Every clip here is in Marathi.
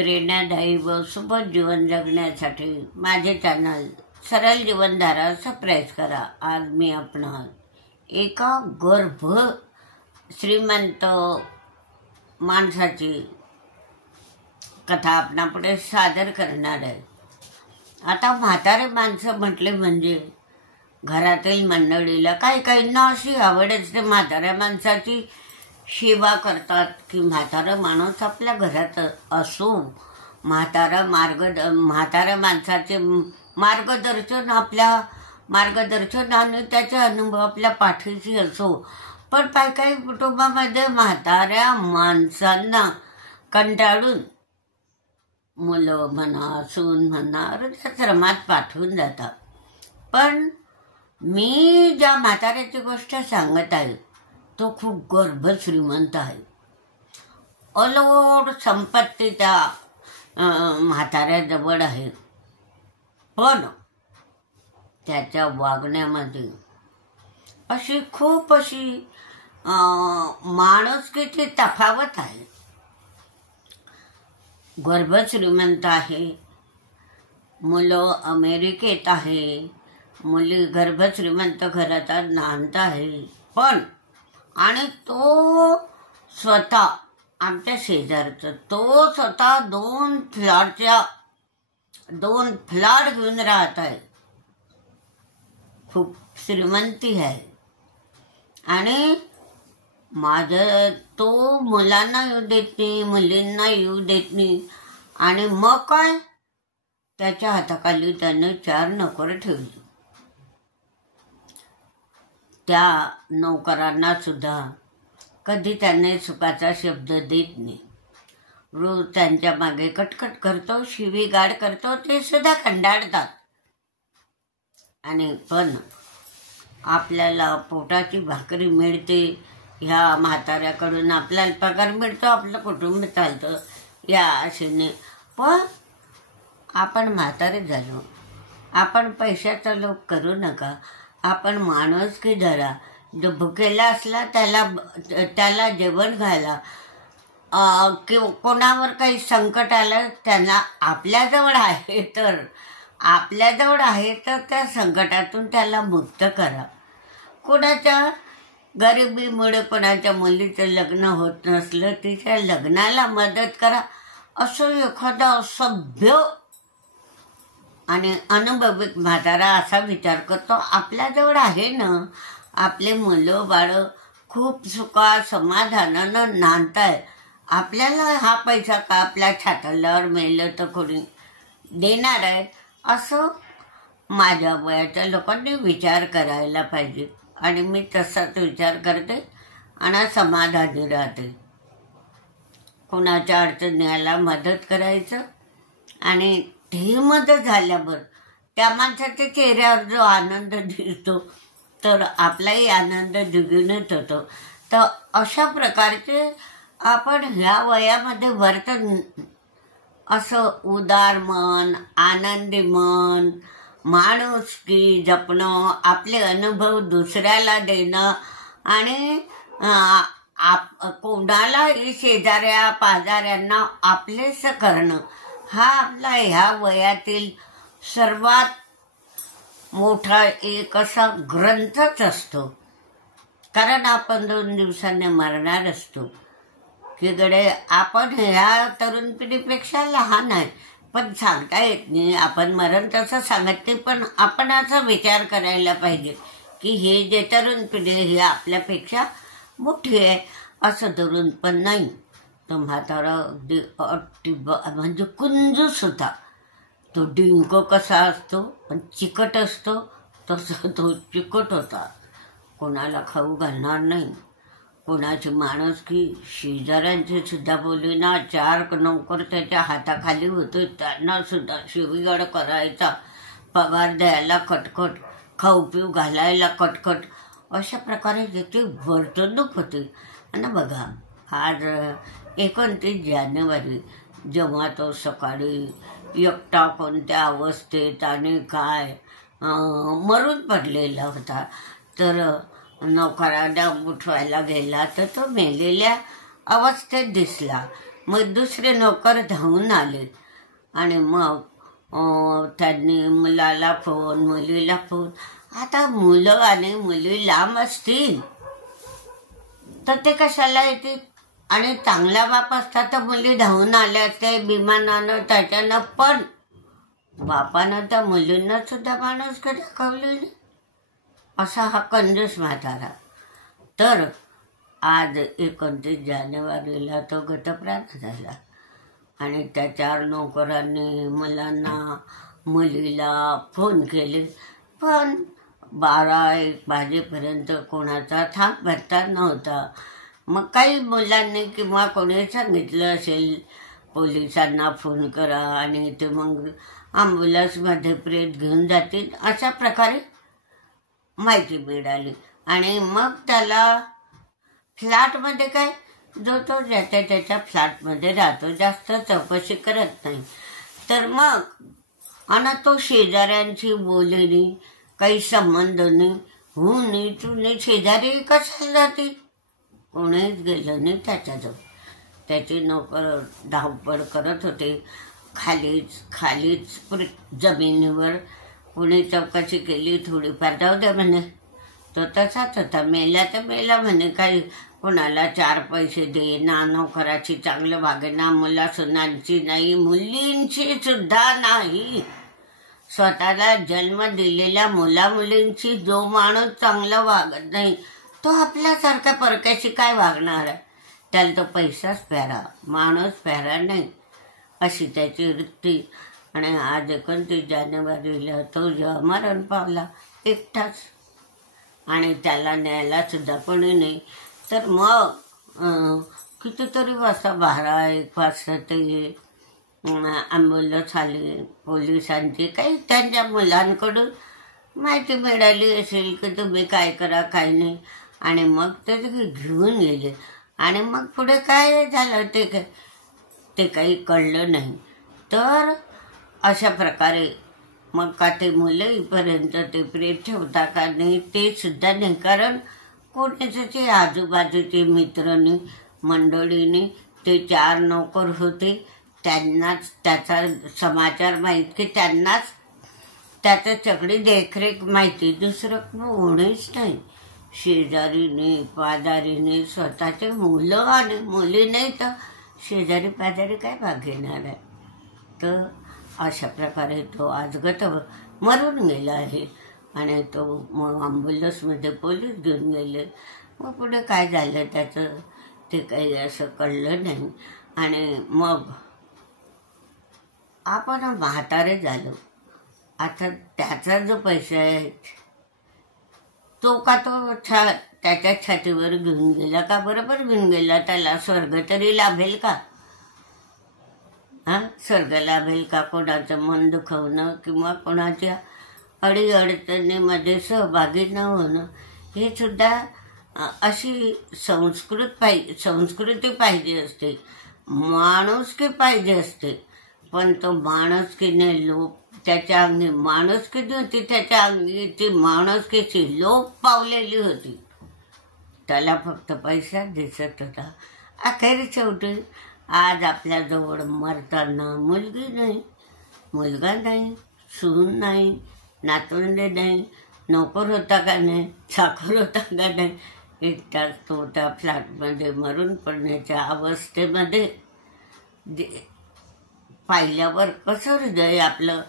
प्रेरणादायी व सुबोध जीवन जगण्यासाठी माझे चॅनल सरळ जीवनधारा सबस्क्राईब करा। आज मी आपणास एका गर्भ श्रीमंत माणसाची कथा आपणापुढे सादर करणार आहे। आता म्हातारे माणसं म्हटले म्हणजे घरातील मंडळीला काहींना अशी आवड असते म्हाताऱ्या माणसाची सेवा करतात की म्हातारा माणूस आपल्या घरात असो, म्हाताऱ्या माणसाचे मार्गदर्शन आणि त्याचे अनुभव आपल्या पाठीशी असो। पण काही कुटुंबामध्ये म्हाताऱ्या माणसांना कंटाळून मुलं म्हणा, सून म्हणा वृद्धाश्रमात पाठवून जातात। पण मी ज्या म्हाताऱ्याची गोष्ट सांगत आहे तो खूप गर्भ श्रीमंत आहे। अलोट संपत्ती त्या म्हाताऱ्याजवळ आहे, पण त्याच्या वागण्यामध्ये खूप अशी माणुसकीची तफावत आहे। गर्भ श्रीमंत आहे, मुलं अमेरिकेत आहे, मुली गर्भ श्रीमंत घरात नांदत आहे, पण आणि तो स्वतः आमच्या शेजारचा तो स्वतः दोन फ्लॅट घेऊन राहत आहे। खूप श्रीमंती आहे आणि तो मुलांना येऊ देत नाही, मुलींना येऊ देत नाही। आणि मग काय, त्याच्या हाताखाली त्याने 4 नोकर ठेवले। त्या नोकरांना सुद्धा कधी त्याने सुखाचा शब्द देत नाही। रोज त्यांच्या मागे कटकट करतो, शिवीगाळ करतो, ते सुद्धा कंटाळतात। आणि पण आपल्याला पोटाची भाकरी मिळते, ह्या म्हाताऱ्याकडून आपल्याला पगार मिळतो, आपलं कुटुंब चालतं या आशेने। पण आपण म्हातारे झालो, आपण पैशाचा लोभ करू नका, आपण माणुसकी धरा। जो भुकेला असला त्याला जेवण घाला, कोणावर काही संकट आलं त्यांना आपल्याजवळ आहे तर त्या संकटातून त्याला मुक्त करा। कोणाच्या गरिबीमुळे कोणाच्या मुलीचं लग्न होत नसलं तिच्या लग्नाला मदत करा। असं एखादा असभ्य आणि अनुभवी म्हातारा असा विचार करतो, आपल्याजवळ आहे ना, आपले मुलं बाळ खूप सुखा समाधानानं नांदताय, आपल्याला हा पैसा का आपल्या छाताल्यावर मेलं तर कोणी देणार आहे, असं माझ्या वयाच्या लोकांनी विचार करायला पाहिजे। आणि मी तसाच विचार करते आणि समाधानी राहते। कोणाच्या अडचणीला मदत करायचं आणि ते मदत झाल्यावर त्या माणसाच्या चेहऱ्यावर जो आनंद दिसतो तर आपलाही आनंद द्विगुणित होतो। तर अशा प्रकारचे आपण ह्या वयामध्ये वर्तन असं उदार मन, आनंदी मन, माणुसकी जपणं, आपले अनुभव दुसऱ्याला देणं आणि कोणालाही शेजाऱ्या पाजाऱ्यांना आपलेसं करणं हा आपला ह्या वयातील सर्वात मोठा एक असा ग्रंथच असतो। कारण आपण 2 दिवसांनी मरणार असतो की गडे आपण ह्या तरुण पिढीपेक्षा लहान आहे, पण सांगता येत नाही। आपण मरण तसं सांगत नाही, पण आपण असा विचार करायला पाहिजे की हे जे तरुण पिढी हे आपल्यापेक्षा मोठी आहे असं धरून पण नाही। तो म्हातारा म्हणजे कुंजूस होता। तो डिंक कसा असतो पण चिकट असतो तसा तो चिकट होता। कोणाला खाऊ घालणार नाही, कोणाची माणुसकी शेजाऱ्यांची सुद्धा बोलली ना। 4 नोकर त्याच्या हाताखाली होते, त्यांना सुद्धा शिवीगाळ करायचा, पगार द्यायला कटकट, खाऊ पिऊ घालायला कटकट, अशा प्रकारे त्याची वर्तणूक होती। आणि बघा आज 29 जानेवारी जेव्हा तो सकाळी एकटा कोणत्या अवस्थेत आणि काय मरून पडलेला होता, तर नोकरांना उठवायला गेला तर तो मेलेल्या अवस्थेत दिसला। मग दुसरे नोकर धावून आले आणि मग त्यांनी मुलाला फोन, मुलीला फोन. आता मुलं आणि मुली लांब असतील तर ते कशाला येतील? आणि चांगला बाप असता तर मुली धावून आल्या असते विमानानं त्याच्यानं, पण बापानं त्या मुलींना सुद्धा माणुसकी दाखवली नाही. असा हा कंजूस म्हातारा. तर आज 29 जानेवारीला तो गतप्राण झाला आणि त्या 4 नोकरांनी मुलांना, मुलीला फोन केले, पण 12-1 वाजेपर्यंत कोणाचा थांब भरता नव्हता. मग काही मुलांनी किंवा कोणी सांगितलं असेल पोलिसांना फोन करा आणि ते मग ॲम्ब्युलन्समध्ये प्रेत घेऊन जातील, अशा प्रकारे माहिती मिळाली. आणि मग त्याला फ्लॅटमध्ये काय, जो तो ज्याच्या त्याच्या फ्लॅटमध्ये राहतो, जास्त चौकशी करत नाही. तर मग आणि तो शेजाऱ्यांची बोलेली, काही संबंध नाही, हुनी तुनी शेजारी कशाला जातील? कोणीच गेलं नाही त्याच्याजवळ. त्याचे नोकर धावपळ करत होते खालीच जमिनीवर. कोणी चौकशी केली थोडीफार, जाऊ द्या म्हणे, तो तसाच होता. मेला तर मेला म्हणे, काही कोणाला 4 पैसे दे ना, नोकराची चांगलं वागे ना, मुला सुनांची नाही, मुलींची सुद्धा नाही. स्वतःला जन्म दिलेल्या मुला मुलींची जो माणूस चांगला वागत नाही तो आपल्यासारख्या परक्याशी काय वागणार आहे? त्याला तो पैसाच प्यारा, माणूस प्यारा नाही, अशी त्याची वृत्ती. आणि आज 29 जानेवारीला तो मरण पावला एकटाच आणि त्याला न्यायला सुद्धा कोणी नाही. तर मग कितीतरी वाजता 12-1 वाजता ते ॲम्ब्युलन्स आली पोलिसांची. काही त्यांच्या मुलांकडून माहिती मिळाली असेल की तुम्ही काय करा काय नाही, आणि मग ते घेऊन गेले. आणि मग पुढे काय झालं ते काही कळलं नाही. तर अशा प्रकारे मग का ते मुलंपर्यंत ते प्रेत ठेवता का नाही ते सुद्धा नाही, कारण कोणीच ते आजूबाजूचे मित्रनी मंडळीने, ते 4 नोकर होते, त्यांनाच त्याचा समाचार माहीत की त्यांनाच त्याचं सगळी देखरेख माहिती, दुसरं कोणीच नाही. शेजारीने पाजारीने, स्वतःचे मुलं आणि मुली नाही तर शेजारी पाजारी काय भाग घेणार आहे? तर अशा प्रकारे तो आज मरून गेला आहे. आणि तो मग ॲम्ब्युलन्समध्ये पोलीस घेऊन गेले. मग पुढे काय झालं त्याचं ते काही असं कळलं नाही. आणि मग आपण म्हातारे झालो. आता त्याचा जो पैसा आहे तो का तो त्याच्या छातीवर घेऊन गेला का? बरोबर घेऊन गेला. त्याला स्वर्ग तरी लाभेल का? स्वर्ग लाभेल का? कोणाचं मन दुखवणं किंवा कोणाच्या अडीअडचणीमध्ये सहभागी न होणं, हे सुद्धा अशी संस्कृती पाहिजे असते, माणुसकी पाहिजे असते. पण तो माणुसकीने लोप त्याच्या अंगी, माणुसकी होती त्याच्या अंगीची, माणुसकीची लोप पावलेली होती. त्याला फक्त पैसा दिसत होता. अखेर शेवटी आज आपल्याजवळ मरताना मुलगी नाही, मुलगा नाही, सून नाही, नातवंडे नाही, नोकर होता का नाही, चाकर होता का नाही, एकटाच तो त्या फ्लॅटमध्ये मरून पडण्याच्या अवस्थेमध्ये पाहिल्यावर कसं हृदय आपलं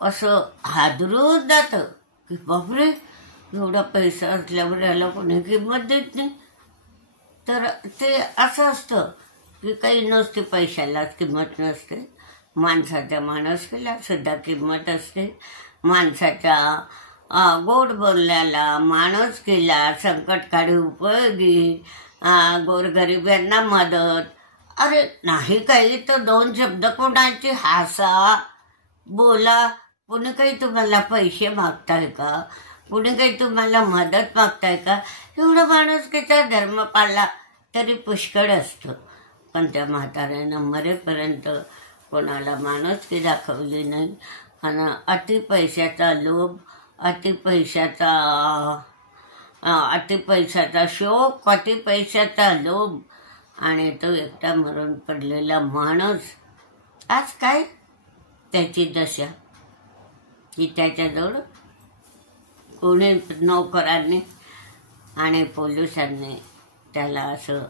असं हादरून जातं की बापरे, एवढा पैसा असल्यावर याला कोणी किंमत देत नाही. तर ते असं असतं की काही नसते, पैशालाच किंमत नसते, माणसाच्या माणुसकीला सुद्धा किंमत असते, माणसाच्या गोड बोलण्याला, माणुसकीला, संकटकाळी उपयोगी, गोरगरिबांना मदत. अरे नाही काही तर 2 शब्द कोणाची हसा बोला. कुणी काही तुम्हाला पैसे मागताय का? कुणी काही तुम्हाला मदत मागताय का? एवढं माणुसकीचा धर्म पाळला तरी पुष्कळ असतं. पण त्या म्हाताऱ्यानं मरेपर्यंत कोणाला माणुसकी दाखवली नाही. आणि अति पैशाचा लोभ, अति पैशाचा शोक, अति पैशाचा लोभ आणि तो एकटा मरून पडलेला माणूस आज काय त्याची दशा की त्याच्याजवळ कोणी नोकरांनी आणि पोलिसांनी त्याला असं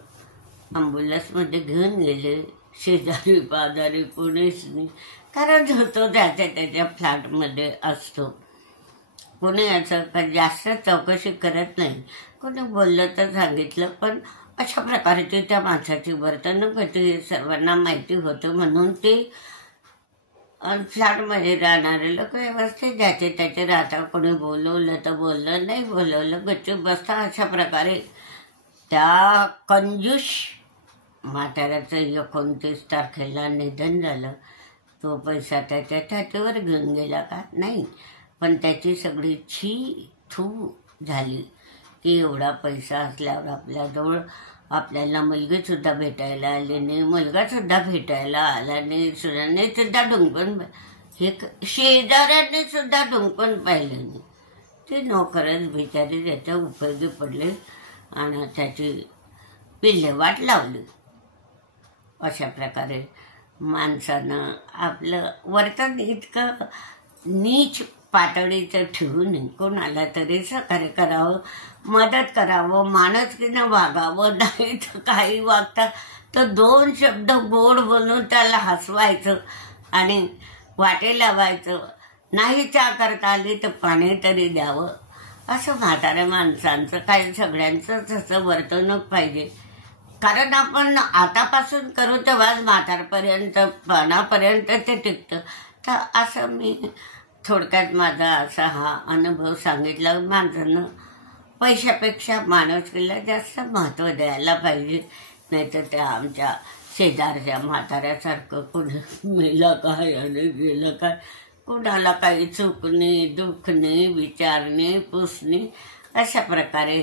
ॲम्ब्युलन्समध्ये घेऊन गेले, शेजारी पाजारी कोणीच नाही, कारण तो त्याच्या फ्लॅटमध्ये असतो. कोणी असं का जास्त चौकशी करत नाही, कोणी बोललं तर सांगितलं, पण अशा प्रकारची त्या माणसाची वर्तणूक होती, सर्वांना माहिती होतं. म्हणून ते फ्लॅटमध्ये राहणारे लोक व्यवस्थित ज्याचे त्याचे राहतात. कोणी बोलवलं तर बोललं, नाही बोलवलं गच्चूप बसता. अशा प्रकारे त्या कंजूस म्हाताऱ्याचं 29 तारखेला निधन झालं. तो पैसा त्याच्या छातीवर घेऊन गेला का? नाही, पण त्याची सगळी छी थू झाली की एवढा पैसा असल्यावर आपल्याजवळ आपल्याला मुलगीसुद्धा भेटायला आली नाही, मुलगासुद्धा भेटायला आला नाही, सुनांनी सुद्धा ढुंकून, हे शेजाऱ्यांनी सुद्धा ढुंकून पाहिलं नाही. ते नोकरच बिचारी त्याच्या उपयोगी पडले आणि त्याची विल्हेवाट लावली. अशा प्रकारे माणसानं आपलं वर्तन इतकं नीच पातळीचं ठेवू नये. कोणाला तरी सहकार्य करावं, मदत करावं, माणुसकीनं वागावं. नाही तर काही वागता तर 2 शब्द गोड बोलून त्याला हसवायचं आणि वाटे लावायचं. नाही चहा करता आली तर पाणी तरी द्यावं. असं म्हाताऱ्या माणसांचं काय सगळ्यांचं तसं वर्तणूक पाहिजे. कारण आपण आतापासून करू तेव्हाच म्हातारपर्यंत पणापर्यंत ते टिकतं. तर असं मी थोडक्यात माझा असा हा अनुभव सांगितला. माणसानं पैशापेक्षा माणुसकीला जास्त महत्त्व द्यायला पाहिजे. नाहीतर त्या आमच्या शेजारच्या म्हाताऱ्यासारखं कोणी मेलं काय आणि गेलं काय, कोणाला काही चुकणे दुखणे विचारणे पुसणे. अशा प्रकारे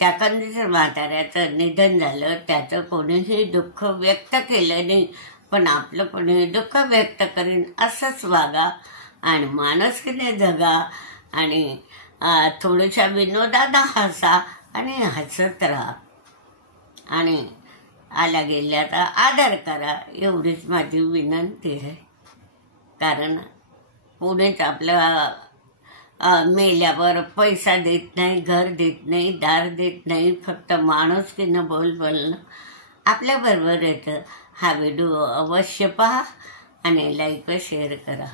त्या कंदीस म्हाताऱ्याचं निधन झालं. त्याचं कोणीही दुःख व्यक्त केलं नाही, पण आपलं कोणी दुःख व्यक्त करीन असंच वागा आणि माणुसकीने जगा आणि थोड्याशा विनोदानं हसा आणि हसत राहा आणि आल्या गेल्याचा आदर करा. एवढीच माझी विनंती आहे. कारण कोणीच आपल्या मेल्यावर पैसा देत नाही, घर देत नाही, दार देत नाही. फक्त माणुसकीनं बोलणं आपल्याबरोबर येतं. हा व्हिडिओ अवश्य पहा आणि लाईक व शेअर करा.